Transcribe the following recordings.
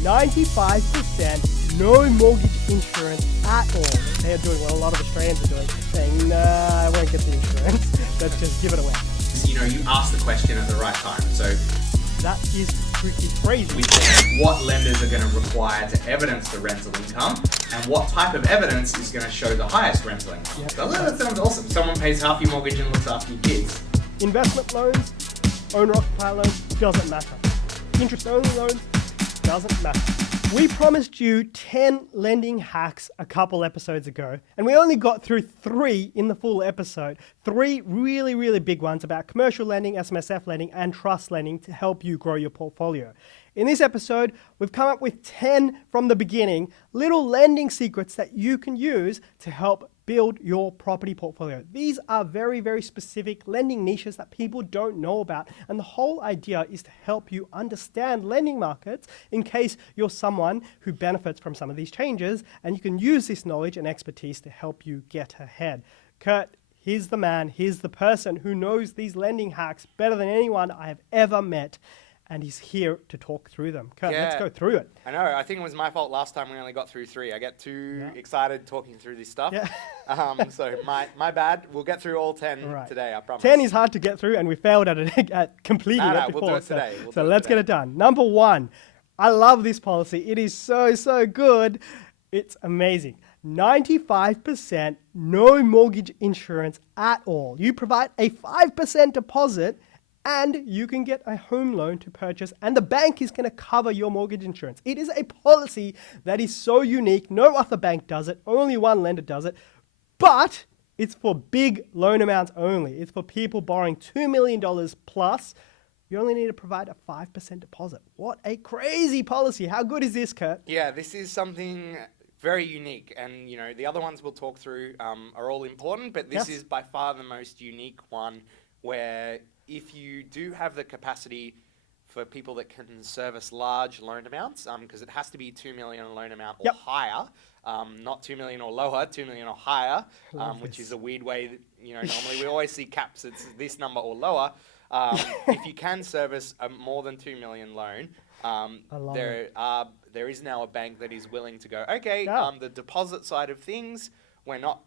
95% no mortgage insurance at all. They are doing what a lot of Australians are doing, saying, nah, I won't get the insurance. Let's just give it away. You asked the question at the right time. So that is pretty crazy. We think what lenders are going to require to evidence the rental income and what type of evidence is going to show the highest rental income. Yep. So that sounds awesome. Someone pays half your mortgage and looks after your kids. Investment loans, owner-occupier loans, doesn't matter. Interest-only loans, doesn't matter. We promised you 10 lending hacks a couple episodes ago, and we only got through 3 in the full episode. 3 really, really big ones about commercial lending, SMSF lending, and trust lending to help you grow your portfolio. In this episode, we've come up with 10 from the beginning, little lending secrets that you can use to help build your property portfolio. These are very, very specific lending niches that people don't know about. And the whole idea is to help you understand lending markets in case you're someone who benefits from some of these changes, and you can use this knowledge and expertise to help you get ahead. Kurt, here's the man, here's the person who knows these lending hacks better than anyone I have ever met. And he's here to talk through them. Kurt, let's go through it. I know. I think it was my fault last time we only got through 3. I get too excited talking through this stuff. Yeah. So my bad. We'll get through all 10 today, I promise. 10 is hard to get through, and we failed at it at completing it before. We'll do it today. So let's get it done. Number 1. I love this policy. It is so, so good. It's amazing. 95% no mortgage insurance at all. You provide a 5% deposit and you can get a home loan to purchase, and the bank is going to cover your mortgage insurance. It is a policy that is so unique. No other bank does it. Only one lender does it. But it's for big loan amounts only. It's for people borrowing $2 million plus. You only need to provide a 5% deposit. What a crazy policy. How good is this, Kurt? Yeah, this is something very unique. And, the other ones we'll talk through are all important, but this is by far the most unique one, where if you do have the capacity for people that can service large loan amounts, because it has to be 2 million loan amount or higher, not 2 million or lower, 2 million or higher, which is a weird way that, normally we always see caps, it's this number or lower. If you can service a more than 2 million loan, there is now a bank that is willing to go, okay, the deposit side of things, we're not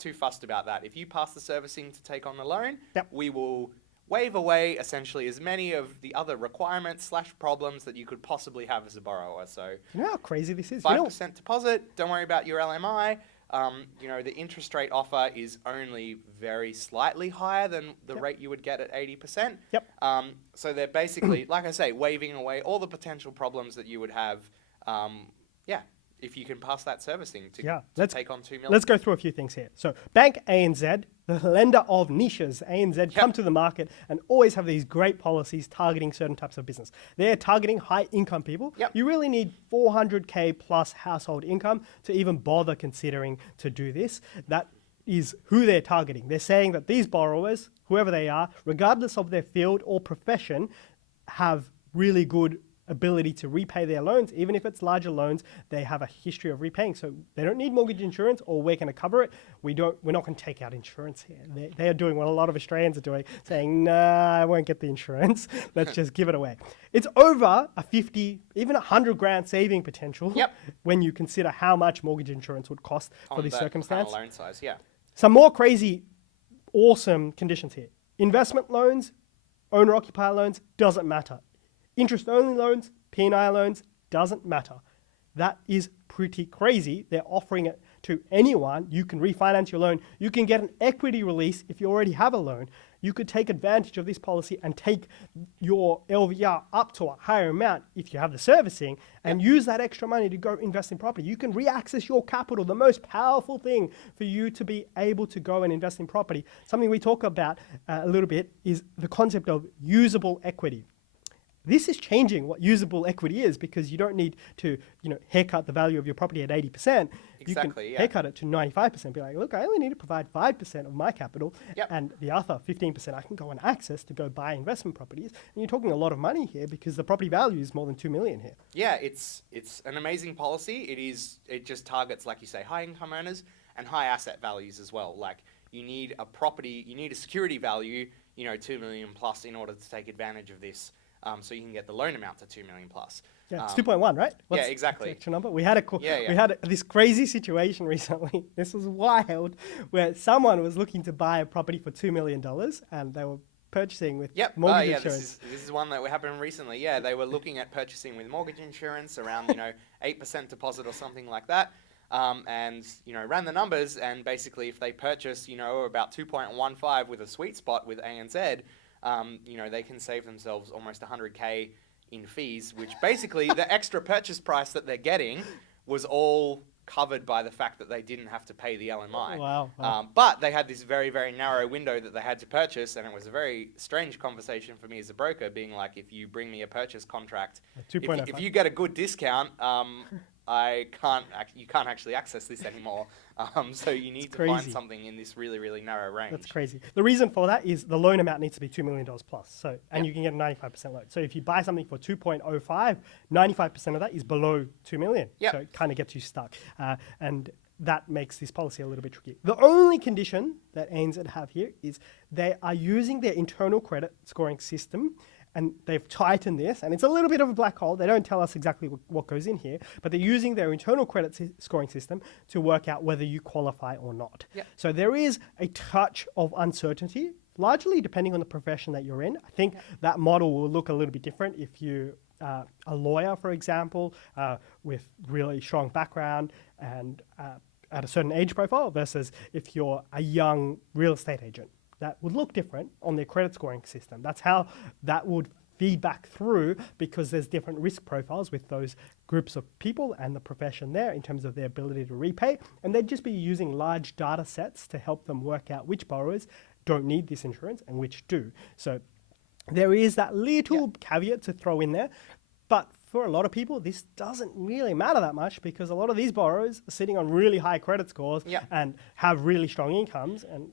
too fussed about that. If you pass the servicing to take on the loan, we will waive away essentially as many of the other requirements / problems that you could possibly have as a borrower. So you know how crazy this is? 5% deposit, don't worry about your LMI. The interest rate offer is only very slightly higher than the rate you would get at 80%. So they're basically, like I say, waiving away all the potential problems that you would have, if you can pass that servicing to take on 2 million. Let's go through a few things here. So Bank ANZ, the lender of niches, ANZ come to the market and always have these great policies targeting certain types of business. They're targeting high income people. You really need 400K plus household income to even bother considering to do this. That is who they're targeting. They're saying that these borrowers, whoever they are, regardless of their field or profession, have really good ability to repay their loans. Even if it's larger loans, they have a history of repaying. So they don't need mortgage insurance, or we're going to cover it. We're not going to take out insurance here. They are doing what a lot of Australians are doing, saying, nah, I won't get the insurance. Let's just give it away. It's over a 50, even 100 grand saving potential when you consider how much mortgage insurance would cost for this circumstance. Loan size, Some more crazy, awesome conditions here. Investment loans, owner-occupier loans, doesn't matter. Interest-only loans, P&I loans, doesn't matter. That is pretty crazy. They're offering it to anyone. You can refinance your loan. You can get an equity release if you already have a loan. You could take advantage of this policy and take your LVR up to a higher amount if you have the servicing and use that extra money to go invest in property. You can reaccess your capital. The most powerful thing for you to be able to go and invest in property, something we talk about a little bit, is the concept of usable equity. This is changing what usable equity is, because you don't need to, haircut the value of your property at 80%. You can haircut it to 95%. Be like, look, I only need to provide 5% of my capital, and the other 15% I can go and access to go buy investment properties. And you're talking a lot of money here, because the property value is more than 2 million here. Yeah, it's an amazing policy. It just targets, like you say, high income earners and high asset values as well. Like, you need a security value, 2 million plus in order to take advantage of this. So you can get the loan amount to 2 million plus. Yeah, it's 2.1, right? Yeah, What's exactly. the actual number? We had Yeah. we had this crazy situation recently. This was wild, where someone was looking to buy a property for $2 million, and they were purchasing with Yep. mortgage Yeah. insurance. This is one that happened recently. Yeah, they were looking at purchasing with mortgage insurance around 8% deposit or something like that. And ran the numbers, and basically if they purchase about 2.15 with a sweet spot with ANZ, they can save themselves almost 100K in fees, which basically the extra purchase price that they're getting was all covered by the fact that they didn't have to pay the LMI. Wow. But they had this very, very narrow window that they had to purchase, and it was a very strange conversation for me as a broker, being like, if you bring me a purchase contract, if you get a good discount, you can't actually access this anymore. So you need to find something in this really, really narrow range. That's crazy. The reason for that is the loan amount needs to be $2 million plus. So, and you can get a 95% loan. So if you buy something for 2.05, 95% of that is below 2 million. Yep. So it kind of gets you stuck. And that makes this policy a little bit tricky. The only condition that ANZ have here is they are using their internal credit scoring system, and they've tightened this, and it's a little bit of a black hole. They don't tell us exactly what goes in here, but they're using their internal credit scoring system to work out whether you qualify or not. Yep. So there is a touch of uncertainty, largely depending on the profession that you're in. I think that model will look a little bit different if you a lawyer, for example, with really strong background and at a certain age profile, versus if you're a young real estate agent. That would look different on their credit scoring system. That's how that would feed back through, because there's different risk profiles with those groups of people and the profession there in terms of their ability to repay. And they'd just be using large data sets to help them work out which borrowers don't need this insurance and which do. So there is that little caveat to throw in there. But for a lot of people, this doesn't really matter that much, because a lot of these borrowers are sitting on really high credit scores and have really strong incomes, and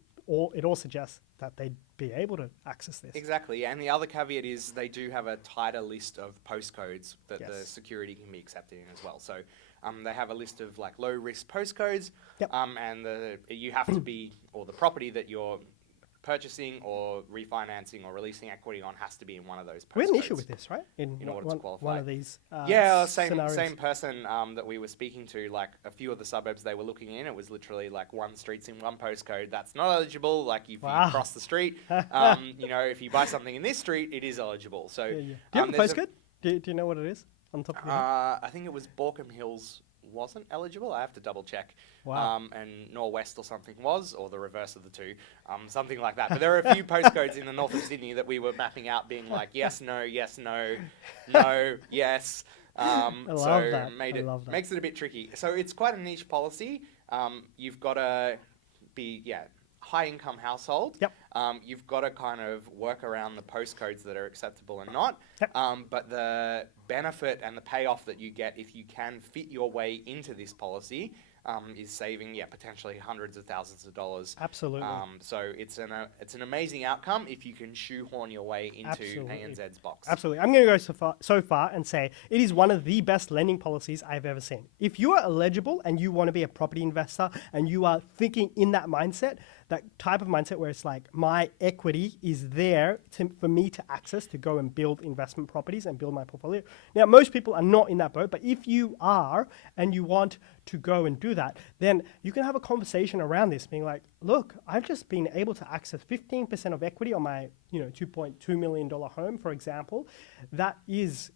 it all suggests that they'd be able to access this. Exactly, yeah. And the other caveat is they do have a tighter list of postcodes that the security can be accepted in as well. So they have a list of low risk postcodes, and you have to be, or the property that you're purchasing or refinancing or releasing equity on has to be in one of those postcodes. We had an issue with this, right? In order to qualify. One of these same person that we were speaking to, a few of the suburbs they were looking in, it was literally one street's in one postcode. That's not eligible. If you cross the street, if you buy something in this street, it is eligible. So, do you have a postcode? Do you know what it is on top of your head? I think it was Borkham Hills wasn't eligible. I have to double check. Wow. And Norwest or something was, or the reverse of the two, something like that. But there are a few postcodes in the north of Sydney that we were mapping out, being yes, no, yes, no, no, yes. I love that. Makes it a bit tricky. So it's quite a niche policy. You've got to be high income household. Yep. You've got to kind of work around the postcodes that are acceptable and not. Yep. But the benefit and the payoff that you get if you can fit your way into this policy is saving potentially hundreds of thousands of dollars. Absolutely. So it's an amazing outcome if you can shoehorn your way into ANZ's box. Absolutely. I'm going to go so far and say it is one of the best lending policies I've ever seen. If you are eligible and you want to be a property investor and you are thinking in that mindset, that type of mindset where it's my equity is there for me to access to go and build investment properties and build my portfolio. Now, most people are not in that boat, but if you are and you want to go and do that, then you can have a conversation around this, being look, I've just been able to access 15% of equity on my $2.2 million home, for example. That is,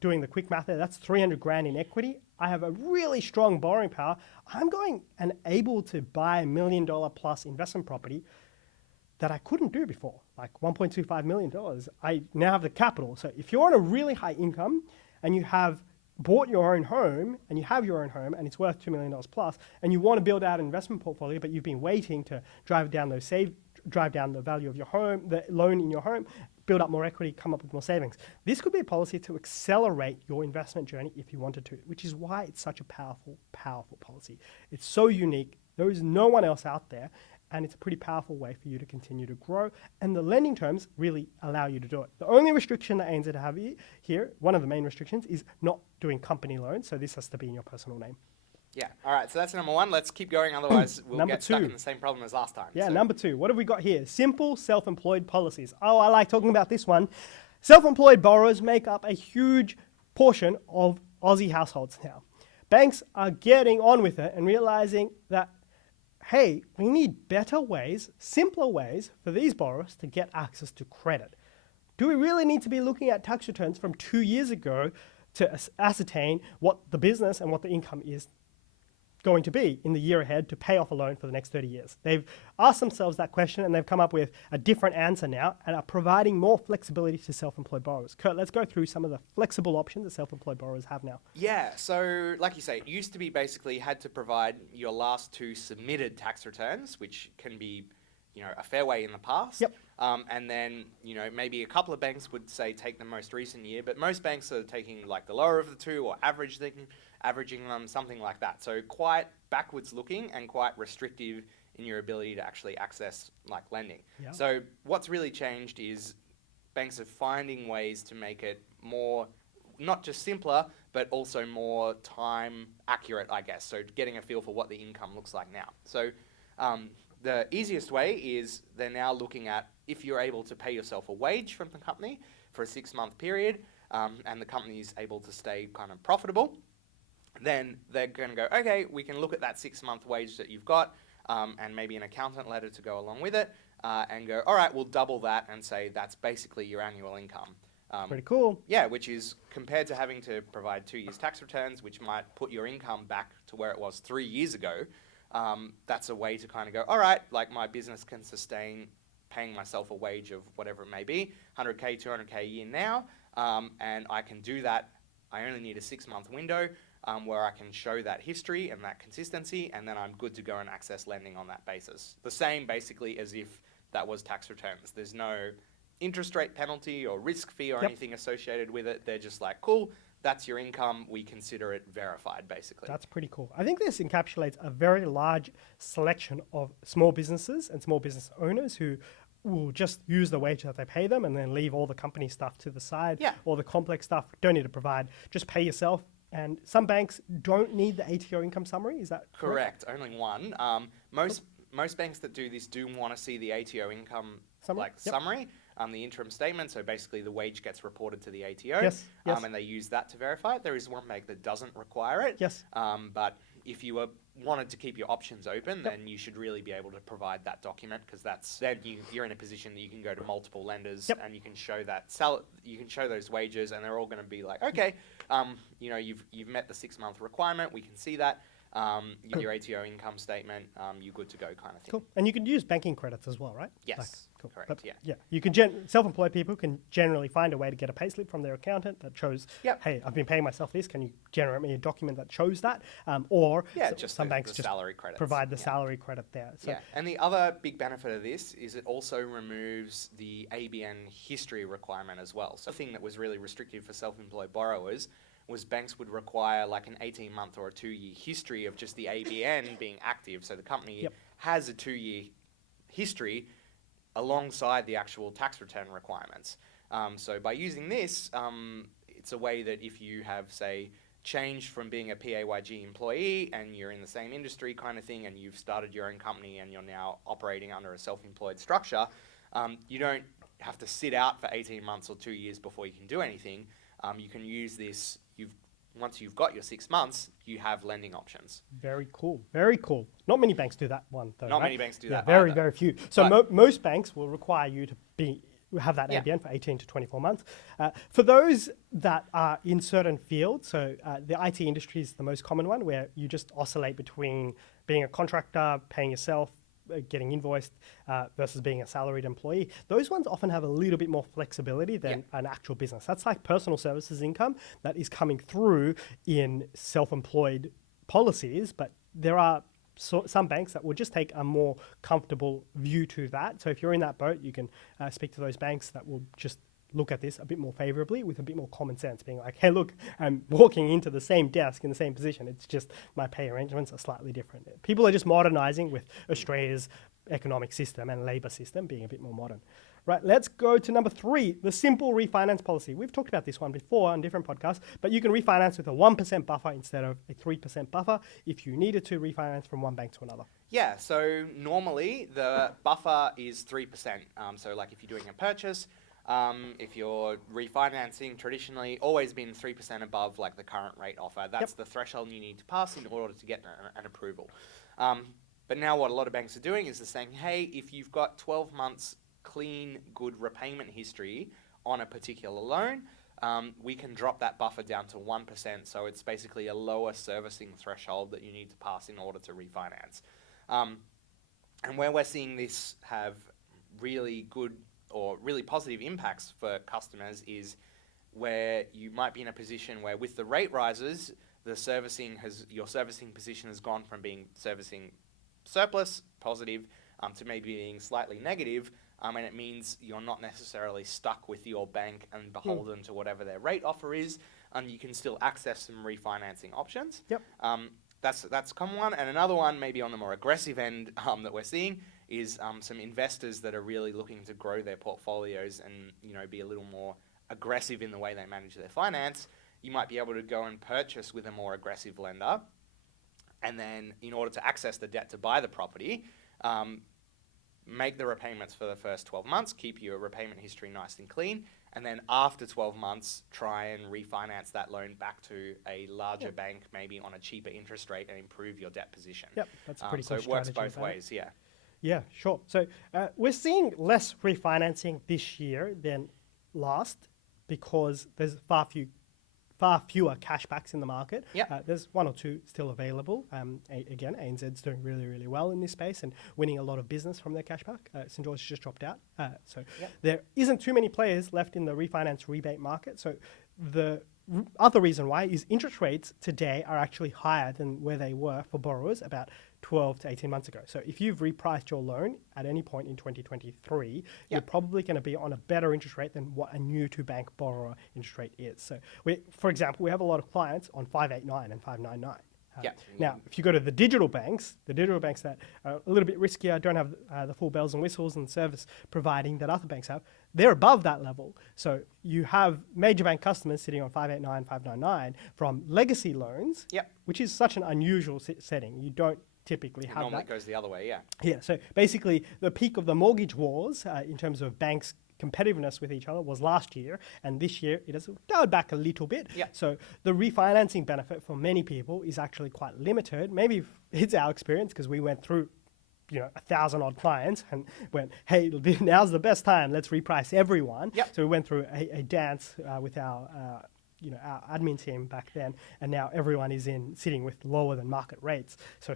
doing the quick math there, that's 300 grand in equity. I have a really strong borrowing power. I'm going and able to buy $1 million plus investment property that I couldn't do before, $1.25 million. I now have the capital. So if you're on a really high income and you have bought your own home and you have your own home and it's worth $2 million plus, and you want to build out an investment portfolio, but you've been waiting to drive down the value of your home, the loan in your home, build up more equity, come up with more savings. This could be a policy to accelerate your investment journey if you wanted to, which is why it's such a powerful, powerful policy. It's so unique. There is no one else out there, and it's a pretty powerful way for you to continue to grow. And the lending terms really allow you to do it. The only restriction that ANZ have here, one of the main restrictions, is not doing company loans. So this has to be in your personal name. Yeah. All right. So that's number one. Let's keep going. Otherwise, we'll Number get stuck two. in the same problem as last time. Yeah, So- number two. What have we got here? Simple self-employed policies. Oh, I like talking about this one. Self-employed borrowers make up a huge portion of Aussie households now. Banks are getting on with it and realizing that, hey, we need better ways, simpler ways for these borrowers to get access to credit. Do we really need to be looking at tax returns from 2 years ago to ascertain what the business and what the income is going to be in the year ahead to pay off a loan for the next 30 years? They've asked themselves that question and they've come up with a different answer now and are providing more flexibility to self-employed borrowers. Kurt, let's go through some of the flexible options that self-employed borrowers have now. Yeah, so like you say, it used to be basically you had to provide your last 2 submitted tax returns, which can be, a fair way in the past. Yep. And then, maybe a couple of banks would say take the most recent year, but most banks are taking like the lower of the 2 or averaging them, something like that. So quite backwards looking and quite restrictive in your ability to actually access like lending. Yeah. So what's really changed is banks are finding ways to make it more, not just simpler, but also more time accurate, I guess. So getting a feel for what the income looks like now. So the easiest way is they're now looking at if you're able to pay yourself a wage from the company for a 6-month period, and the company is able to stay kind of profitable, then they're going to go, okay, we can look at that 6-month wage that you've got, and maybe an accountant letter to go along with it, and go, all right, we'll double that and say that's basically your annual income. Pretty cool. Yeah, which is compared to having to provide 2 years tax returns, which might put your income back to where it was 3 years ago. That's a way to kind of go, all right, like my business can sustain paying myself a wage of whatever it may be, 100K, 200K a year now, and I can do that. I only need a 6-month window where I can show that history and that consistency, and then I'm good to go and access lending on that basis. The same basically as if that was tax returns. There's no interest rate penalty or risk fee or anything associated with it. They're just like, cool, that's your income. We consider it verified, basically. That's pretty cool. I think this encapsulates a very large selection of small businesses and small business owners who will just use the wage that they pay them and then leave all the company stuff to the side. Yeah. All the complex stuff, don't need to provide. Just pay yourself. And some banks don't need the ATO income summary. Is that correct? Only one. Most banks that do this do want to see the ATO income summary, the interim statement. So basically, the wage gets reported to the ATO, Yes. and they use that to verify it. There is one bank that doesn't require it. Yes. But if you wanted to keep your options open, then you should really be able to provide that document, because then you're in a position that you can go to multiple lenders and you can show you can show those wages, and they're all going to be like, okay, you've met the 6-month requirement. We can see that. Your ATO income statement, you're good to go, kind of thing. Cool. And you can use banking credits as well, right? Yes. Cool. Correct. But, yeah. You can self-employed people can generally find a way to get a payslip from their accountant that shows, hey, I've been paying myself this. Can you generate me a document that shows that? Or just some the banks just salary credits. provide the salary credit there. So And the other big benefit of this is it also removes the ABN history requirement as well. So the thing that was really restrictive for self-employed borrowers was banks would require like an 18-month or a 2-year history of just the ABN being active. So the company has a 2-year history alongside the actual tax return requirements. So by using this, it's a way that if you have, say, changed from being a PAYG employee and you're in the same industry kind of thing, and you've started your own company and you're now operating under a self-employed structure, you don't have to sit out for 18 months or 2 years before you can do anything. You can use this. Once you've got your 6 months, you have lending options. Very cool. Very cool. Not many banks do that one, though. Not right? many banks do that. Very, either. very few. So most banks will require you to have that ABN for 18 to 24 months. For those that are in certain fields, so the IT industry is the most common one, where you just oscillate between being a contractor, paying yourself, getting invoiced versus being a salaried employee. Those ones often have a little bit more flexibility than an actual business. That's like personal services income that is coming through in self-employed policies, but there are some banks that will just take a more comfortable view to that. So if you're in that boat, you can speak to those banks that will just look at this a bit more favorably with a bit more common sense, being like, hey, look, I'm walking into the same desk in the same position. It's just my pay arrangements are slightly different. People are just modernizing with Australia's economic system and labor system being a bit more modern. Right, let's go to number 3, the simple refinance policy. We've talked about this one before on different podcasts, but you can refinance with a 1% buffer instead of a 3% buffer if you needed to refinance from one bank to another. Yeah, so normally the buffer is 3%. So like if you're doing a purchase, If you're refinancing, traditionally always been 3% above like the current rate offer. That's the threshold you need to pass in order to get an approval. But now what a lot of banks are doing is they're saying, hey, if you've got 12 months clean, good repayment history on a particular loan, we can drop that buffer down to 1%. So it's basically a lower servicing threshold that you need to pass in order to refinance. And where we're seeing this have really good or really positive impacts for customers is where you might be in a position where with the rate rises, your servicing position has gone from being servicing surplus, positive, to maybe being slightly negative, and it means you're not necessarily stuck with your bank and beholden to whatever their rate offer is, and you can still access some refinancing options. Yep. That's a common one. And another one, maybe on the more aggressive end that we're seeing, is some investors that are really looking to grow their portfolios and be a little more aggressive in the way they manage their finance. You might be able to go and purchase with a more aggressive lender, and then in order to access the debt to buy the property, make the repayments for the first 12 months, keep your repayment history nice and clean, and then after 12 months, try and refinance that loan back to a larger bank, maybe on a cheaper interest rate, and improve your debt position. Yep, that's a pretty so cool it works strategy both ways, yeah. Yeah, sure. So we're seeing less refinancing this year than last because there's far fewer cashbacks in the market. Yep. There's one or two still available. Again, ANZ's doing really, really well in this space and winning a lot of business from their cashback. St. George just dropped out. So there isn't too many players left in the refinance rebate market. So the other reason why is interest rates today are actually higher than where they were for borrowers about 12 to 18 months ago. So if you've repriced your loan at any point in 2023, you're probably going to be on a better interest rate than what a new to bank borrower interest rate is. So for example, we have a lot of clients on 589 and 599. Now, if you go to the digital banks that are a little bit riskier, don't have the full bells and whistles and service providing that other banks have, they're above that level. So you have major bank customers sitting on 589, 599 from legacy loans, which is such an unusual setting. You don't typically have normally that. It goes the other way, yeah. Yeah, so basically the peak of the mortgage wars in terms of banks' competitiveness with each other was last year, and this year it has dialed back a little bit. So the refinancing benefit for many people is actually quite limited. Maybe it's our experience because we went through 1,000 odd clients and went, hey, now's the best time, let's reprice everyone. So we went through a dance with our our admin team back then, and now everyone is sitting with lower than market rates. So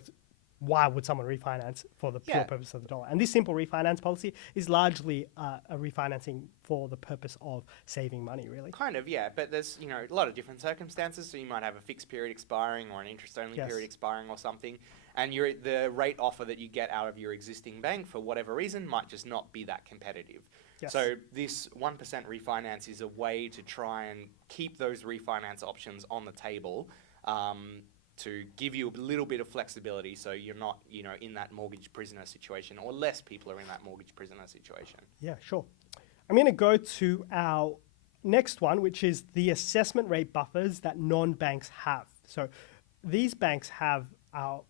why would someone refinance for the pure purpose of the dollar? And this simple refinance policy is largely a refinancing for the purpose of saving money, really. Kind of, yeah. But there's a lot of different circumstances. So you might have a fixed period expiring or an interest-only period expiring or something. And the rate offer that you get out of your existing bank, for whatever reason, might just not be that competitive. So this 1% refinance is a way to try and keep those refinance options on the table, to give you a little bit of flexibility so you're not, in that mortgage prisoner situation, or less people are in that mortgage prisoner situation. Yeah, sure. I'm going to go to our next one, which is the assessment rate buffers that non-banks have. So these banks have our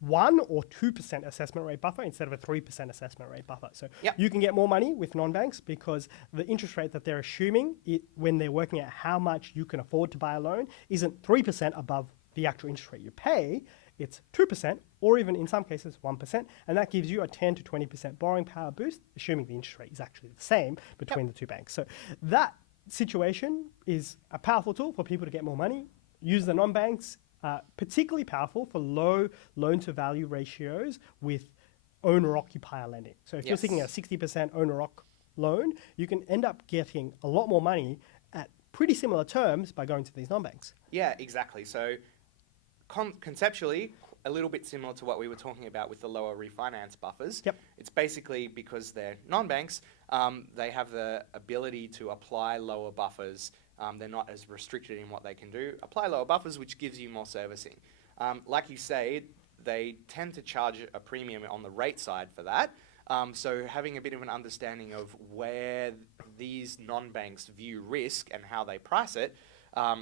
1 or 2% assessment rate buffer instead of a 3% assessment rate buffer. So you can get more money with non-banks because the interest rate that they're assuming when they're working out how much you can afford to buy a loan isn't 3% above the actual interest rate you pay. It's 2% or even in some cases 1%, and that gives you a 10 to 20% borrowing power boost, assuming the interest rate is actually the same between the two banks. So that situation is a powerful tool for people to get more money. Use the non-banks, particularly powerful for low loan-to-value ratios with owner-occupier lending. So if you're seeking a 60% owner-occ loan, you can end up getting a lot more money at pretty similar terms by going to these non-banks. Yeah, exactly. So conceptually, a little bit similar to what we were talking about with the lower refinance buffers. It's basically because they're non-banks, they have the ability to apply lower buffers. They're not as restricted in what they can do. Apply lower buffers, which gives you more servicing. Like you say, they tend to charge a premium on the rate side for that. So having a bit of an understanding of where these non-banks view risk and how they price it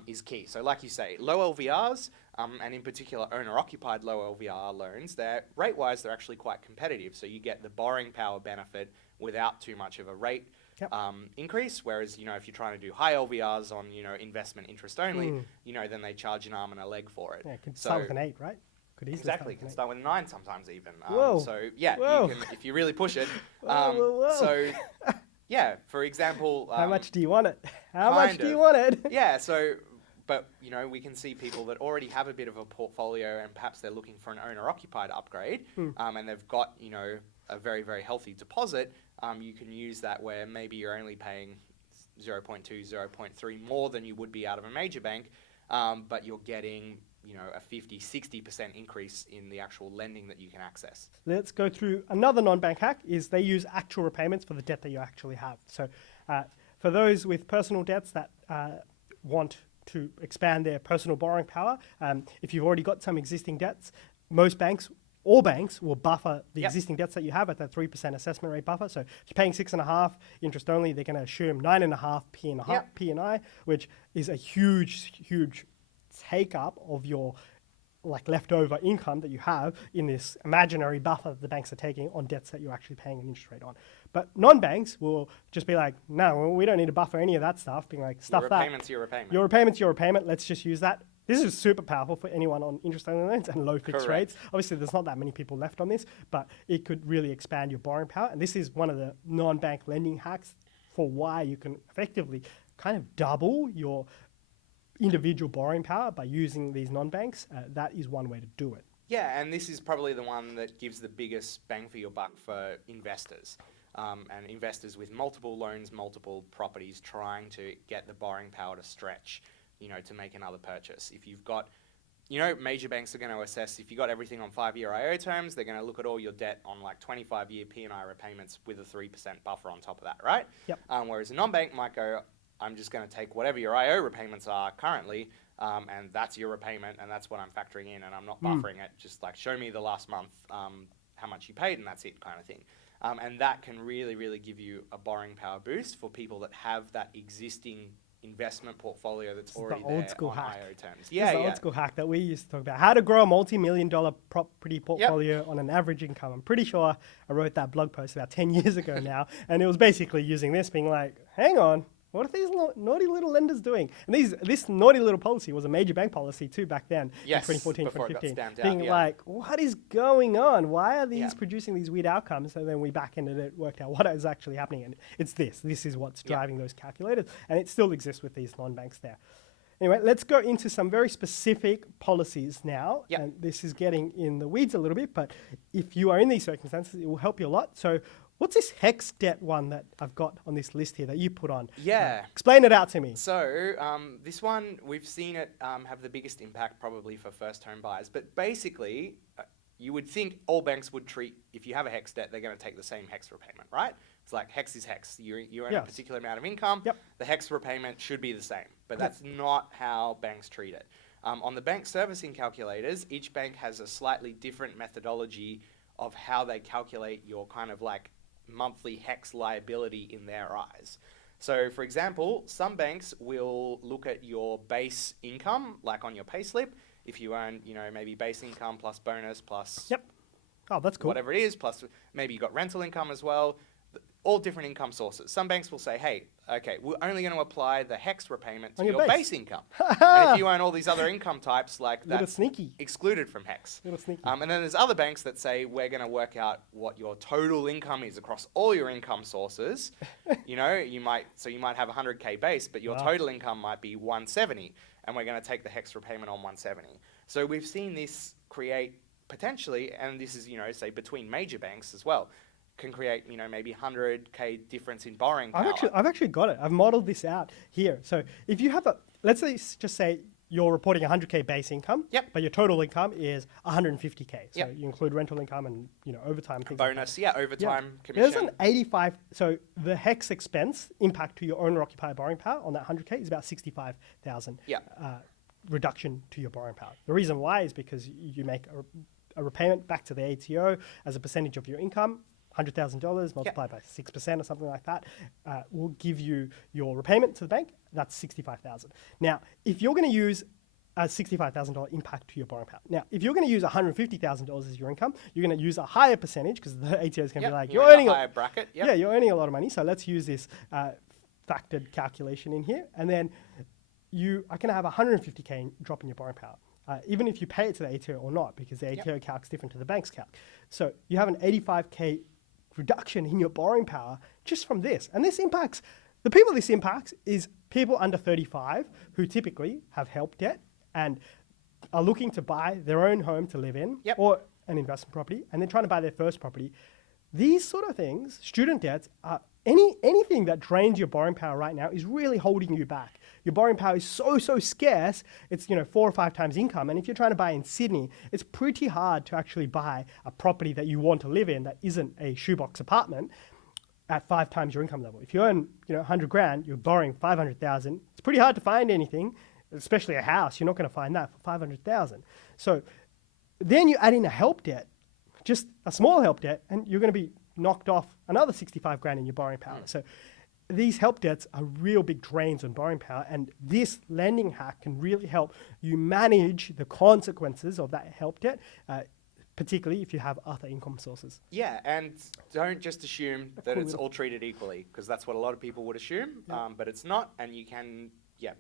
is key. So like you say, low LVRs, and in particular owner-occupied low LVR loans, rate-wise, they're actually quite competitive. So you get the borrowing power benefit without too much of a rate Yep. increase. Whereas, if you're trying to do high LVRs on, investment interest only, then they charge an arm and a leg for it. Yeah, it could start with an 8, right? Could easily Exactly, can start with a 9 sometimes even. Whoa. So yeah, Whoa. you can, if you really push it. Whoa. So yeah, for example, How much do you want it? How much do you want it? Yeah, so, but we can see people that already have a bit of a portfolio and perhaps they're looking for an owner-occupied upgrade, and they've got, a very, very healthy deposit. You can use that where maybe you're only paying 0.2, 0.3 more than you would be out of a major bank, but you're getting, a 50, 60% increase in the actual lending that you can access. Let's go through another non-bank hack. Is they use actual repayments for the debt that you actually have. So for those with personal debts that want to expand their personal borrowing power, if you've already got some existing debts, all banks will buffer the existing debts that you have at that 3% assessment rate buffer. So if you're paying 6.5 interest only, they're going to assume 9.5 P&I, which is a huge take up of your leftover income that you have in this imaginary buffer that the banks are taking on debts that you're actually paying an interest rate on. But non-banks will just be like, no, we don't need to buffer any of that stuff, being like, stuff that. Your repayment. Your repayment's your repayment. Let's just use that. This is super powerful for anyone on interest-only loans and low fixed rates. Obviously, there's not that many people left on this, but it could really expand your borrowing power. And this is one of the non-bank lending hacks for why you can effectively kind of double your individual borrowing power by using these non-banks. That is one way to do it. Yeah, and this is probably the one that gives the biggest bang for your buck for investors. And investors with multiple loans, multiple properties, trying to get the borrowing power to stretch, to make another purchase. If you've got, major banks are going to assess, if you've got everything on 5-year IO terms, they're going to look at all your debt on 25-year P&I repayments with a 3% buffer on top of that, right? Yep. Whereas a non-bank might go, I'm just going to take whatever your IO repayments are currently, and that's your repayment, and that's what I'm factoring in, and I'm not buffering it. Just show me the last month how much you paid, and that's it, kind of thing. And that can really, really give you a borrowing power boost for people that have that existing investment portfolio that's already the old there school on hack. IO terms. Yeah, the old school hack that we used to talk about. How to grow a multi-million-dollar property portfolio on an average income. I'm pretty sure I wrote that blog post about 10 years ago now, and it was basically using this, being like, hang on, what are these naughty little lenders doing? And this naughty little policy was a major bank policy too back then, in 2014, 2015. Being like, what is going on? Why are these producing these weird outcomes? So then we back-ended it, worked out what is actually happening. And it's this. This is what's driving those calculators. And it still exists with these non-banks there. Anyway, let's go into some very specific policies now. Yep. And this is getting in the weeds a little bit, but if you are in these circumstances, it will help you a lot. So what's this HEX debt one that I've got on this list here that you put on? Yeah. Explain it out to me. So this one, we've seen it have the biggest impact probably for first home buyers. But basically, you would think all banks would treat, if you have a HEX debt, they're going to take the same HEX repayment, right? It's like HEX is HEX. You earn a particular amount of income. Yep. The HEX repayment should be the same. But that's not how banks treat it. On the bank servicing calculators, each bank has a slightly different methodology of how they calculate your kind of monthly HEX liability in their eyes. So, for example, some banks will look at your base income, like on your payslip. If you earn, maybe base income plus bonus plus Oh, that's cool. whatever it is, plus maybe you got rental income as well, all different income sources. Some banks will say, hey, okay, we're only going to apply the HEX repayment to your base income. And if you earn all these other income types, that's sneaky. excluded from HEX. Little sneaky. And then there's other banks that say, we're going to work out what your total income is across all your income sources. you might have 100K base, but your total income might be 170, and we're going to take the HEX repayment on 170. So we've seen this create potentially, and this is, say between major banks as well, can create, maybe 100K difference in borrowing power. I've actually got it. I've modeled this out here. So if you have let's just say you're reporting 100K base income, but your total income is 150K. So you include rental income and, overtime things. Bonus, overtime commission. There's an 85, so the HEX expense impact to your owner-occupied borrowing power on that 100K is about 65,000 reduction to your borrowing power. The reason why is because you make a repayment back to the ATO as a percentage of your income. $100,000 multiplied by 6% or something like that will give you your repayment to the bank. That's $65,000. Now, if you're going to use a $65,000 impact to your borrowing power. Now, if you're going to use $150,000 as your income, you're going to use a higher percentage because the ATO is going to be like, you're earning a higher bracket. Yep. Yeah, you're earning a lot of money. So let's use this factored calculation in here, and then you are going to have 150K drop in your borrowing power. Even if you pay it to the ATO or not, because the ATO calc's different to the bank's calc. So you have an 85K reduction in your borrowing power just from this. And this impacts, the people this impacts is people under 35 who typically have help debt and are looking to buy their own home to live in or an investment property, and they're trying to buy their first property. These sort of things, student debts, are anything that drains your borrowing power right now is really holding you back. Your borrowing power is so scarce, it's 4 or 5 times income. And if you're trying to buy in Sydney, it's pretty hard to actually buy a property that you want to live in that isn't a shoebox apartment at 5 times your income level. If you earn 100 grand, you're borrowing 500,000. It's pretty hard to find anything, especially a house. You're not going to find that for 500,000. So then you add in a help debt, just a small help debt, and you're going to be knocked off another 65 grand in your borrowing power. So these help debts are real big drains on borrowing power, and this lending hack can really help you manage the consequences of that help debt, particularly if you have other income sources. Yeah, and don't just assume that it's all treated equally, because that's what a lot of people would assume, but it's not, and you can,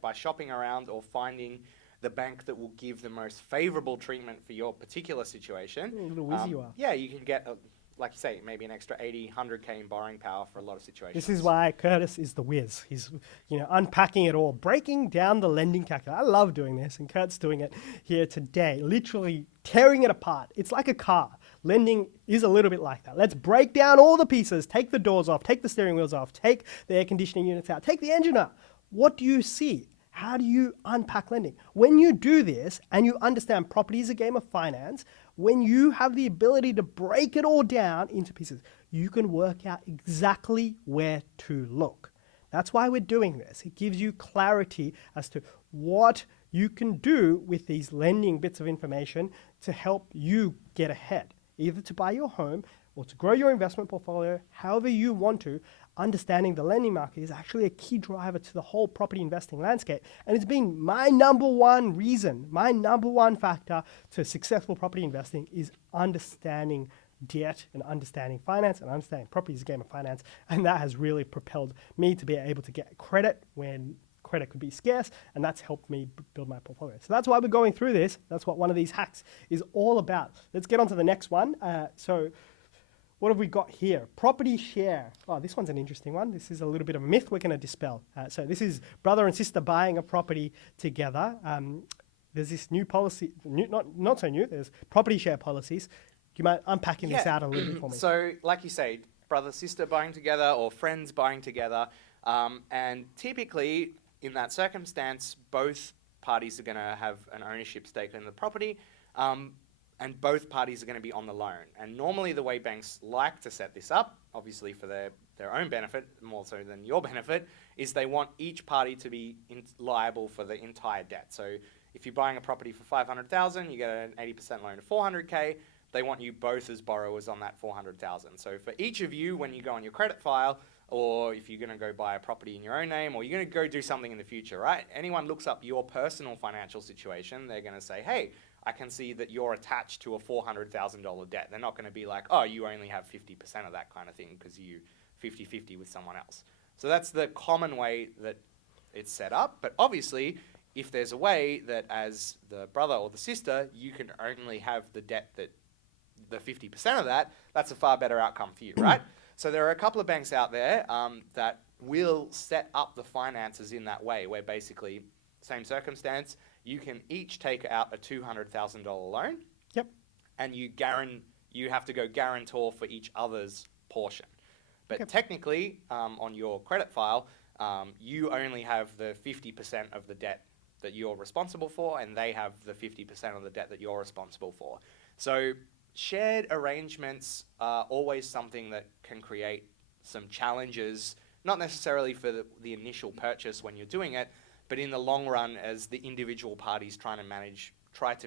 by shopping around or finding the bank that will give the most favorable treatment for your particular situation. A little whiz you are. Yeah, you can get, like you say, maybe an extra 80, 100K in borrowing power for a lot of situations. This is why Curtis is the whiz. He's, unpacking it all, breaking down the lending calculator. I love doing this, and Kurt's doing it here today, literally tearing it apart. It's like a car. Lending is a little bit like that. Let's break down all the pieces, take the doors off, take the steering wheels off, take the air conditioning units out, take the engine out. What do you see? How do you unpack lending? When you do this and you understand property is a game of finance, when you have the ability to break it all down into pieces, you can work out exactly where to look. That's why we're doing this. It gives you clarity as to what you can do with these lending bits of information to help you get ahead, either to buy your home or to grow your investment portfolio, however you want to. Understanding the lending market is actually a key driver to the whole property investing landscape. And it's been my number one reason, my number one factor to successful property investing is understanding debt and understanding finance and understanding property is a game of finance. And that has really propelled me to be able to get credit when credit could be scarce, and that's helped me build my portfolio. So that's why we're going through this. That's what one of these hacks is all about. Let's get on to the next one. What have we got here? Property share. Oh, this one's an interesting one. This is a little bit of a myth we're going to dispel. So this is brother and sister buying a property together. There's this new policy, not so new, there's property share policies. Do you mind unpacking this out a little bit for me? So, like you say, brother, sister buying together or friends buying together. And typically, in that circumstance, both parties are going to have an ownership stake in the property. And both parties are going to be on the loan. And normally the way banks like to set this up, obviously for their own benefit, more so than your benefit, is they want each party to be liable for the entire debt. So if you're buying a property for $500,000, you get an 80% loan of $400K, they want you both as borrowers on that $400,000. So for each of you, when you go on your credit file, or if you're going to go buy a property in your own name, or you're going to go do something in the future, right? Anyone looks up your personal financial situation, they're going to say, hey, I can see that you're attached to a $400,000 debt. They're not going to be like, oh, you only have 50% of that kind of thing because you 50-50 with someone else. So that's the common way that it's set up. But obviously, if there's a way that as the brother or the sister, you can only have the debt that the 50% of that, that's a far better outcome for you, right? So there are a couple of banks out there that will set up the finances in that way, where basically, same circumstance, you can each take out a $200,000 loan. Yep. And you have to go guarantor for each other's portion. But technically, on your credit file, you only have the 50% of the debt that you're responsible for, and they have the 50% of the debt that you're responsible for. So shared arrangements are always something that can create some challenges, not necessarily for the initial purchase when you're doing it, but in the long run, as the individual parties try to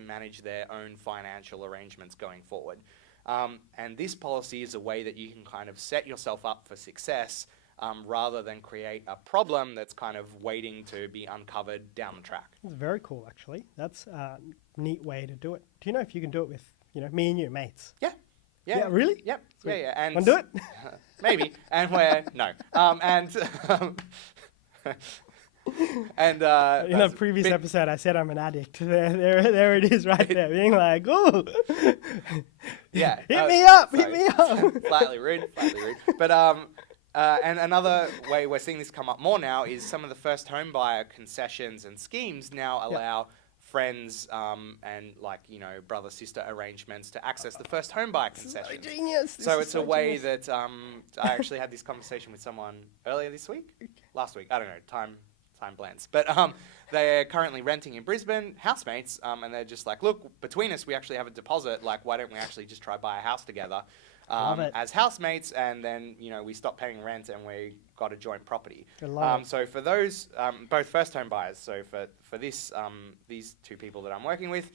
manage their own financial arrangements going forward. And this policy is a way that you can kind of set yourself up for success rather than create a problem that's kind of waiting to be uncovered down the track. It's very cool, actually. That's a neat way to do it. Do you know if you can do it with, me and you, mates? Yeah. Yeah, really? Yep. Sweet. Yeah. And Want to do it? maybe. And we're no. And in a previous episode, I said I'm an addict. There it is, right there, being like, "Ooh, yeah, hit me up." Slightly rude. But and another way we're seeing this come up more now is some of the first home buyer concessions and schemes now allow friends and brother sister arrangements to access the first home buyer concessions. So genius. So it's a way that I actually had this conversation with someone earlier this week, last week. I don't know. Time blends. But they're currently renting in Brisbane, housemates, and they're just like, look, between us, we actually have a deposit. Like, why don't we actually just try buy a house together as housemates, and then, we stop paying rent and we got a joint property. So for those, both first home buyers, so for this, these two people that I'm working with,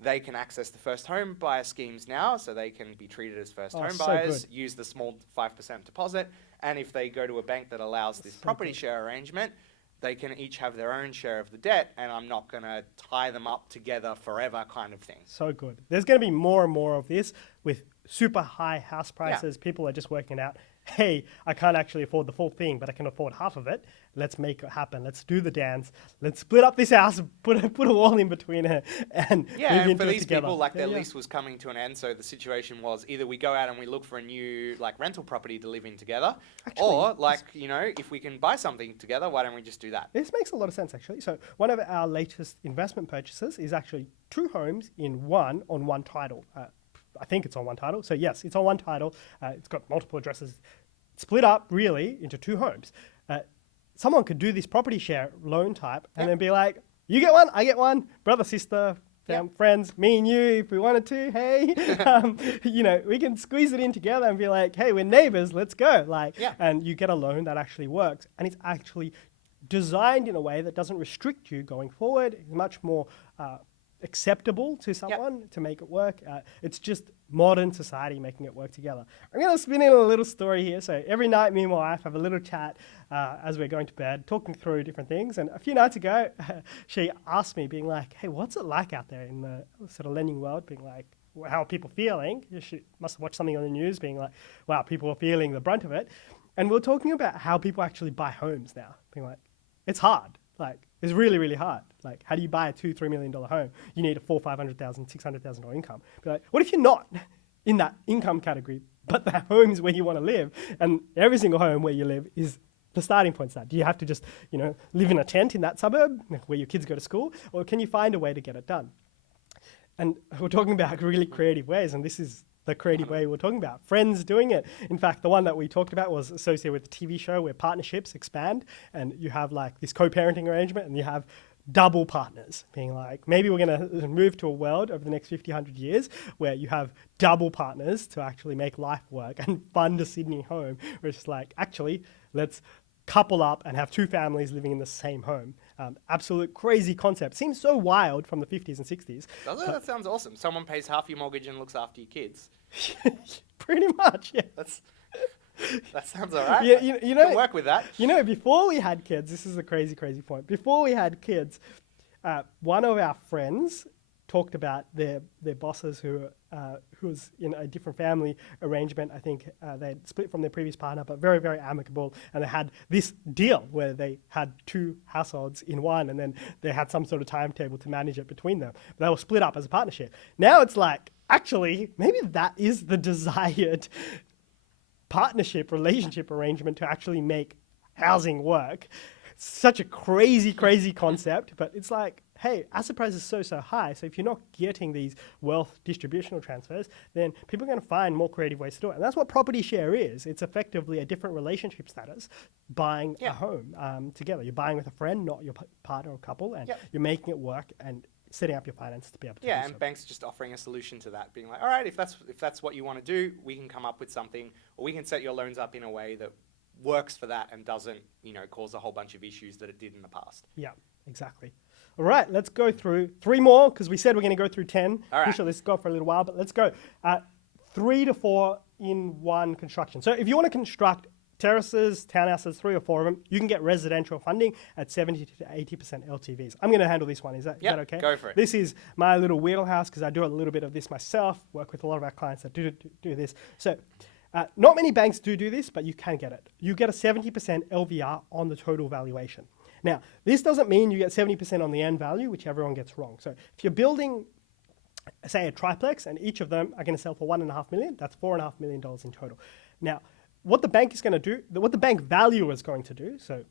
they can access the first home buyer schemes now, so they can be treated as first home buyers, use the small 5% deposit, and if they go to a bank that allows this property share arrangement, they can each have their own share of the debt, and I'm not going to tie them up together forever kind of thing. So good. There's going to be more and more of this with super high house prices. People are just working out, hey, I can't actually afford the full thing, but I can afford half of it. Let's make it happen. Let's do the dance. Let's split up this house, put a wall in between it, and move and into for it these together. people, their lease was coming to an end, so the situation was either we go out and we look for a new rental property to live in together, or if we can buy something together, why don't we just do that? This makes a lot of sense, actually. So one of our latest investment purchases is actually 2 homes on one title. I think it's on one title. So yes, it's on one title. It's got multiple addresses, split up really into 2 homes. Someone could do this property share loan type and then be like, you get one, I get one, brother, sister, friends, me and you, if we wanted to, hey, we can squeeze it in together and be like, hey, we're neighbors, let's go. And you get a loan that actually works. And it's actually designed in a way that doesn't restrict you going forward. It's much more acceptable to someone to make it work. It's just modern society making it work together. I'm going to spin in a little story here. So every night me and my wife have a little chat as we're going to bed, talking through different things. And a few nights ago, she asked me, being like, hey, what's it like out there in the sort of lending world? Being like, how are people feeling? She must have watched something on the news being like, wow, people are feeling the brunt of it. And we're talking about how people actually buy homes now. Being like, it's hard. It's really, really hard. How do you buy a $2-3 million home? You need a $400,000, $500,000, $600,000 income. Be like, what if you're not in that income category, but the home is where you want to live, and every single home where you live is the starting point? Do you have to just, live in a tent in that suburb where your kids go to school, or can you find a way to get it done? And we're talking about really creative ways, and this is the creative way we're talking about. Friends doing it. In fact, the one that we talked about was associated with a TV show where partnerships expand, and you have this co-parenting arrangement, and you have double partners, being like, maybe we're going to move to a world over the next 50, 100 years where you have double partners to actually make life work and fund a Sydney home, where it's actually, let's couple up and have 2 families living in the same home. Absolute crazy concept. Seems so wild from the 50s and 60s. Does it? That sounds awesome. Someone pays half your mortgage and looks after your kids. Pretty much, yeah. That sounds all right. Yeah, you know, can work with that. Before we had kids, this is a crazy, crazy point. Before we had kids, one of our friends talked about their bosses who was in a different family arrangement. I think they'd split from their previous partner, but very, very amicable. And they had this deal where they had 2 households in one, and then they had some sort of timetable to manage it between them. But they were split up as a partnership. Now it's actually, maybe that is the desired partnership, relationship arrangement to actually make housing work. Such a crazy, crazy concept, but it's hey, asset price is so high, so if you're not getting these wealth distributional transfers, then people are going to find more creative ways to do it. And that's what property share is. It's effectively a different relationship status, buying a home together. You're buying with a friend, not your partner or couple, and you're making it work and setting up your finances to be able to do and so. banks just offering a solution to that, being like, all right, if that's what you want to do, we can come up with something, or we can set your loans up in a way that works for that and doesn't, cause a whole bunch of issues that it did in the past. Yeah, exactly. All right, let's go through 3 more, because we said we're going to go through 10. All right. Sure, let's go for a little while, but let's go. 3 to 4 in one construction. So if you want to construct Terraces, Townhouses, 3 or 4 of them, you can get residential funding at 70 to 80% LTVs. I'm going to handle this one. Is that okay? Go for it. This is my little wheelhouse because I do a little bit of this myself, work with a lot of our clients that do this. So not many banks do this, but you can get it. You get a 70% LVR on the total valuation. Now, this doesn't mean you get 70% on the end value, which everyone gets wrong. So if you're building, say, a triplex, and each of them are going to sell for $1.5 million, that's $4.5 million in total. Now, what the bank is going to do, what the bank valuer is going to do, so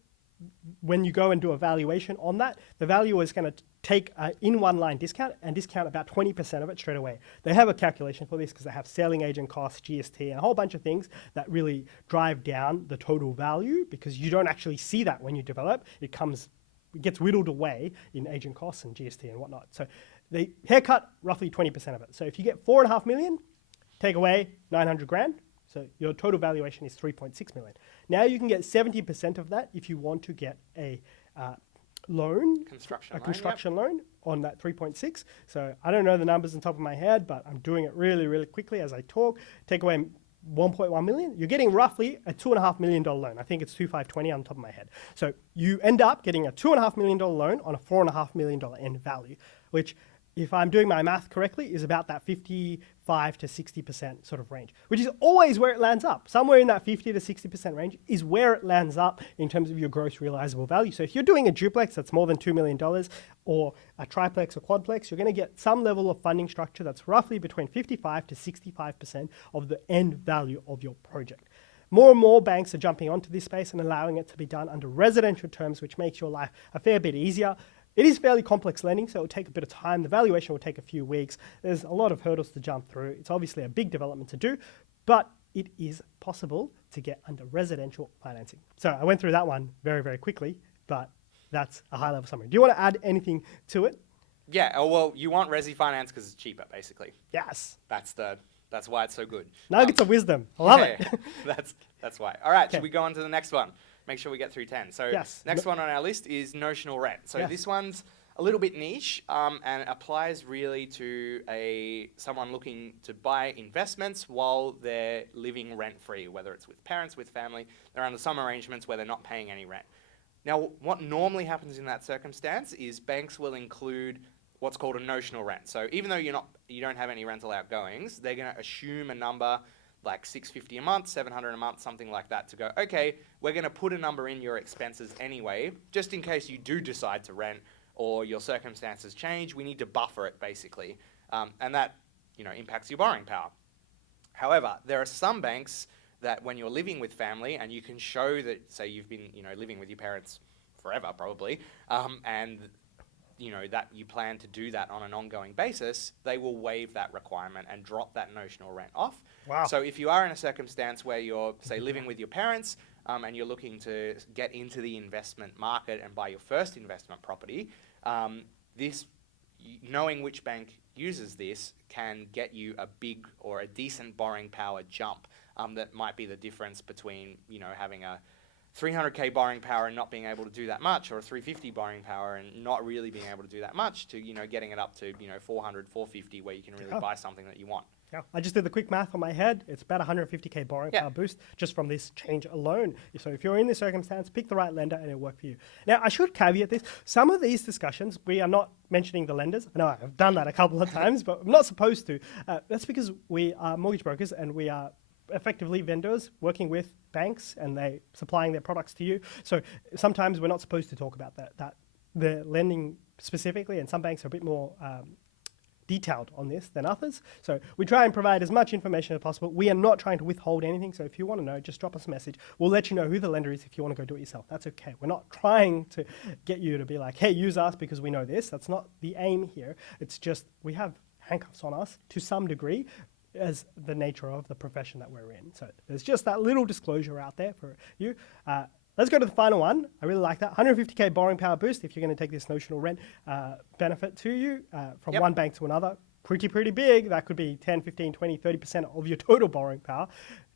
when you go and do a valuation on that, the valuer is going to take an in-one-line discount and discount about 20% of it straight away. They have a calculation for this because they have selling agent costs, GST, and a whole bunch of things that really drive down the total value because you don't actually see that when you develop. It gets whittled away in agent costs and GST and whatnot. So they haircut roughly 20% of it. So if you get $4.5 million, take away 900 grand. So your total valuation is 3.6 million. Now you can get 70% of that if you want to get a loan, construction loan on that 3.6. So I don't know the numbers on top of my head, but I'm doing it really, really quickly as I talk. Take away 1.1 million. You're getting roughly a $2.5 million loan. I think it's 2,520 on top of my head. So you end up getting a $2.5 million loan on a $4.5 million end value, which, if I'm doing my math correctly, is about that 55 to 60% sort of range, which is always where it lands up. Somewhere in that 50 to 60% range is where it lands up in terms of your gross realizable value. So if you're doing a duplex that's more than $2 million or a triplex or quadplex, you're going to get some level of funding structure that's roughly between 55 to 65% of the end value of your project. More and more banks are jumping onto this space and allowing it to be done under residential terms, which makes your life a fair bit easier. It is fairly complex lending, so it will take a bit of time. The valuation will take a few weeks. There's a lot of hurdles to jump through. It's obviously a big development to do, but it is possible to get under residential financing. So I went through that one very, very quickly, but that's a high-level summary. Do you want to add anything to it? Yeah, well, you want resi finance because it's cheaper, basically. Yes. That's why it's so good. Nuggets of wisdom. I love it. That's why. All right, Okay. should we go on to the next one? Make sure we get through 10. So Yes. next one on our list is notional rent. So Yes. this one's a little bit niche and it applies really to someone looking to buy investments while they're living rent-free, whether it's with parents, with family. They're under some arrangements where they're not paying any rent. Now, what normally happens in that circumstance is banks will include what's called a notional rent. So even though you don't have any rental outgoings, they're going to assume a number like $650 a month, $700 a month, something like that, to go, okay, we're going to put a number in your expenses anyway, just in case you do decide to rent or your circumstances change. We need to buffer it, basically, and that impacts your borrowing power. However, there are some banks that when you're living with family and you can show that, say, you've been living with your parents forever, probably, and that you plan to do that on an ongoing basis, they will waive that requirement and drop that notional rent off. Wow. So if you are in a circumstance where you're, say, living with your parents and you're looking to get into the investment market and buy your first investment property, knowing which bank uses this can get you a big or a decent borrowing power jump that might be the difference between having a 300k borrowing power and not being able to do that much, or a 350 borrowing power and not really being able to do that much, to getting it up to 400, 450, where you can really buy something that you want. Yeah, I just did the quick math on my head. It's about 150k borrowing power boost just from this change alone. So if you're in this circumstance, pick the right lender and it'll work for you. Now, I should caveat this. Some of these discussions, we are not mentioning the lenders. I know I've done that a couple of times, but I'm not supposed to. That's because we are mortgage brokers and we are effectively vendors working with banks and they supplying their products to you. So sometimes we're not supposed to talk about that the lending specifically, and some banks are a bit more detailed on this than others. So we try and provide as much information as possible. We are not trying to withhold anything. So if you want to know, just drop us a message. We'll let you know who the lender is if you want to go do it yourself. That's okay. We're not trying to get you to be like, hey, use us because we know this. That's not the aim here. It's just we have handcuffs on us to some degree as the nature of the profession that we're in. So there's just that little disclosure out there for you. Let's go to the final one. I really like that. 150k borrowing power boost if you're going to take this notional rent benefit to you from one bank to another. Pretty big. That could be 10, 15, 20, 30% of your total borrowing power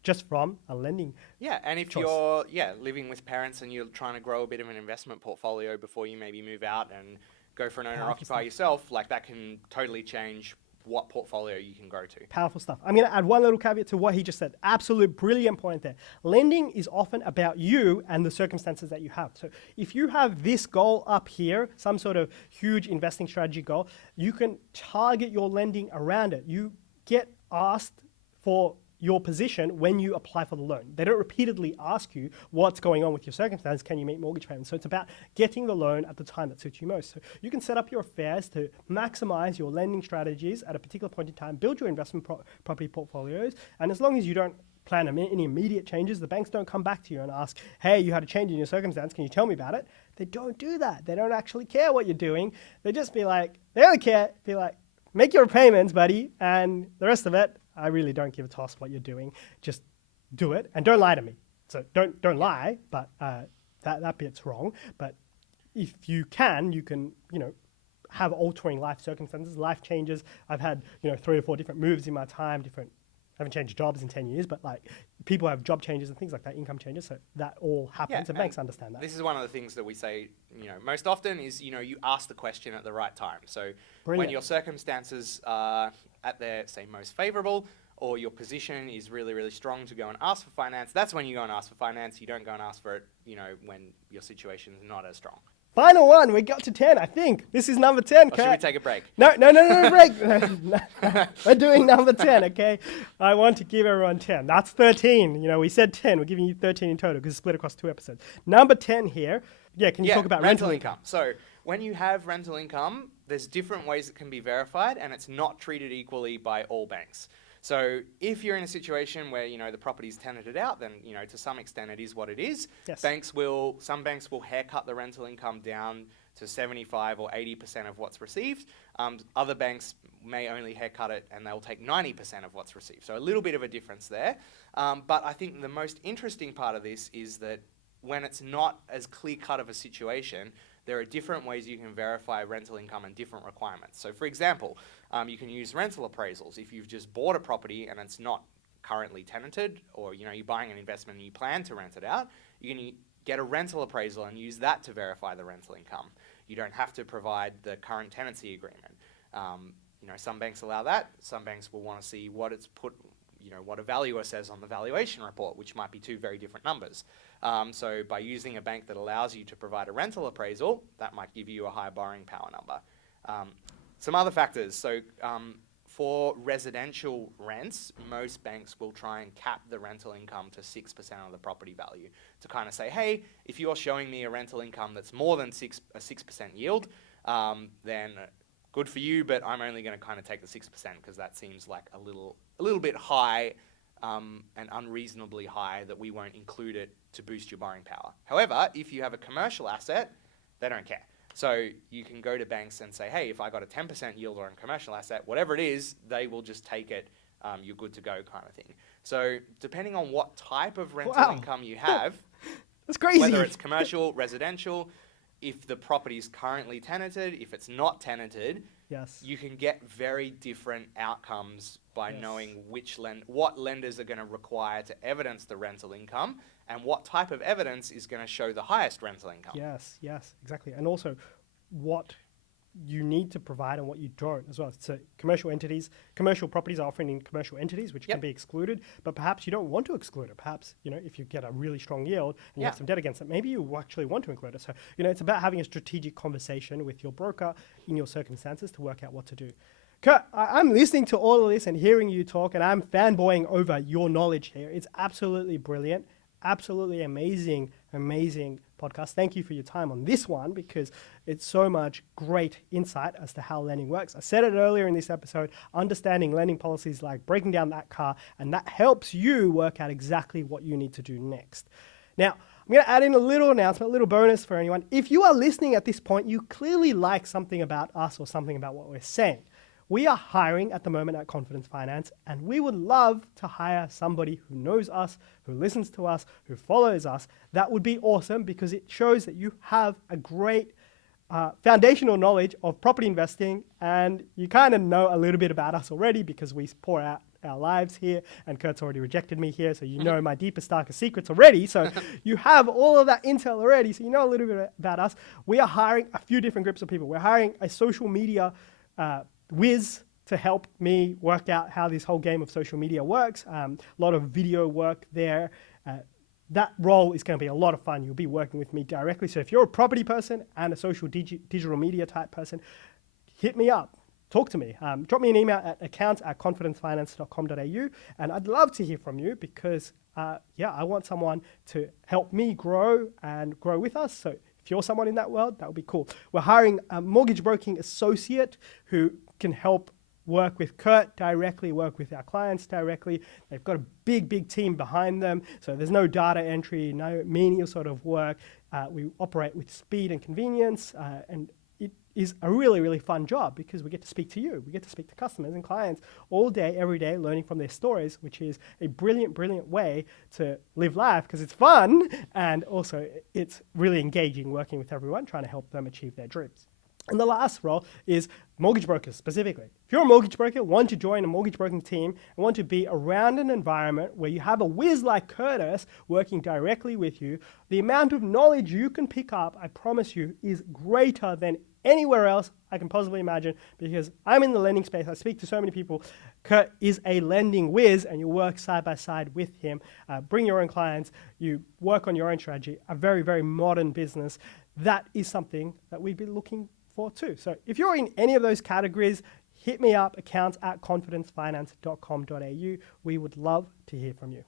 just from a lending and if choice. You're living with parents and you're trying to grow a bit of an investment portfolio before you maybe move out and go for an owner-occupier yourself, like that can totally change what portfolio you can grow to. Powerful stuff. I'm going to add one little caveat to what he just said. Absolute brilliant point there. Lending is often about you and the circumstances that you have. So if you have this goal up here, some sort of huge investing strategy goal, you can target your lending around it. You get asked for your position when you apply for the loan. They don't repeatedly ask you what's going on with your circumstance. Can you meet mortgage payments? So it's about getting the loan at the time that suits you most. So you can set up your affairs to maximize your lending strategies at a particular point in time, build your investment property portfolios, and as long as you don't plan any immediate changes, the banks don't come back to you and ask, hey, you had a change in your circumstance, can you tell me about it? They don't do that. They don't actually care what you're doing. They just be like, they only care, be like, make your repayments, buddy, and the rest of it, I really don't give a toss what you're doing. Just do it, and don't lie to me. So don't lie, but that bit's wrong. But if you can, have altering life circumstances, life changes. I've had 3 or 4 different moves in my time. I haven't changed jobs in 10 years, but like people have job changes and things like that, income changes. So that all happens, and banks understand that. This is one of the things that we say, most often is, you ask the question at the right time. So Brilliant. When your circumstances are at their, say, most favorable, or your position is really, really strong to go and ask for finance, that's when you go and ask for finance. You don't go and ask for it, when your situation is not as strong. Final one. We got to 10, I think. This is number 10. Or should we take a break? No, break. We're doing number 10, okay? I want to give everyone 10. That's 13. We said 10. We're giving you 13 in total because it's split across 2 episodes. Number 10 here. Yeah, can you talk about rental income? So when you have rental income, there's different ways it can be verified, and it's not treated equally by all banks. So if you're in a situation where, the property's tenanted out, then, to some extent it is what it is. Yes. Some banks will haircut the rental income down to 75 or 80% of what's received. Other banks may only haircut it and they'll take 90% of what's received. So a little bit of a difference there. But I think the most interesting part of this is that when it's not as clear-cut of a situation, there are different ways you can verify rental income and different requirements. So for example, you can use rental appraisals. If you've just bought a property and it's not currently tenanted, or you're buying an investment and you plan to rent it out, you can get a rental appraisal and use that to verify the rental income. You don't have to provide the current tenancy agreement. Some banks allow that. Some banks will want to see what it's put, what a valuer says on the valuation report, which might be 2 very different numbers. So by using a bank that allows you to provide a rental appraisal, that might give you a higher borrowing power number. Some other factors. So for residential rents, most banks will try and cap the rental income to 6% of the property value to kind of say, hey, if you're showing me a rental income that's more than a 6% yield, then good for you, but I'm only going to kind of take the 6% because that seems like a little bit high and unreasonably high that we won't include it to boost your borrowing power. However, if you have a commercial asset, they don't care. So you can go to banks and say, hey, if I got a 10% yield on a commercial asset, whatever it is, they will just take it, you're good to go kind of thing. So depending on what type of rental income you have, that's crazy. Whether it's commercial, residential, if the property is currently tenanted, if it's not tenanted, yes, you can get very different outcomes by knowing what lenders are going to require to evidence the rental income and what type of evidence is going to show the highest rental income. Yes, exactly. And also what you need to provide and what you don't as well. So commercial properties are often in commercial entities, which can be excluded, but perhaps you don't want to exclude it. Perhaps, if you get a really strong yield and you have some debt against it, maybe you actually want to include it. So, it's about having a strategic conversation with your broker in your circumstances to work out what to do. Kurt, I'm listening to all of this and hearing you talk, and I'm fanboying over your knowledge here. It's absolutely brilliant, absolutely amazing podcast. Thank you for your time on this one because it's so much great insight as to how lending works. I said it earlier in this episode, understanding lending policies like breaking down that car, and that helps you work out exactly what you need to do next. Now, I'm going to add in a little announcement, a little bonus for anyone. If you are listening at this point, you clearly like something about us or something about what we're saying. We are hiring at the moment at Confidence Finance, and we would love to hire somebody who knows us, who listens to us, who follows us. That would be awesome because it shows that you have a great foundational knowledge of property investing, and you kind of know a little bit about us already because we pour out our lives here, and Kurt's already rejected me here, so you know my deepest, darkest secrets already. So you have all of that intel already, so you know a little bit about us. We are hiring a few different groups of people. We're hiring a social media whiz to help me work out how this whole game of social media works. A lot of video work there. That role is going to be a lot of fun. You'll be working with me directly. So if you're a property person and a social digital media type person, hit me up. Talk to me. Drop me an email at accounts@confidencefinance.com.au, and I'd love to hear from you because, I want someone to help me grow and grow with us. So if you're someone in that world, that would be cool. We're hiring a mortgage broking associate who can help work with Kurt directly, work with our clients directly. They've got a big team behind them, so there's no data entry, no menial sort of work. We operate with speed and convenience, and it is a really fun job because we get to speak to you. We get to speak to customers and clients all day, every day, learning from their stories, which is a brilliant way to live life because it's fun and also it's really engaging working with everyone, trying to help them achieve their dreams. And the last role is mortgage brokers specifically. If you're a mortgage broker, want to join a mortgage broking team, and want to be around an environment where you have a whiz like Curtis working directly with you, the amount of knowledge you can pick up, I promise you, is greater than anywhere else I can possibly imagine because I'm in the lending space. I speak to so many people. Kurt is a lending whiz and you work side by side with him. Bring your own clients. You work on your own strategy. A very modern business. That is something that we'd be looking for too. So if you're in any of those categories, hit me up, accounts@confidencefinance.com.au. We would love to hear from you.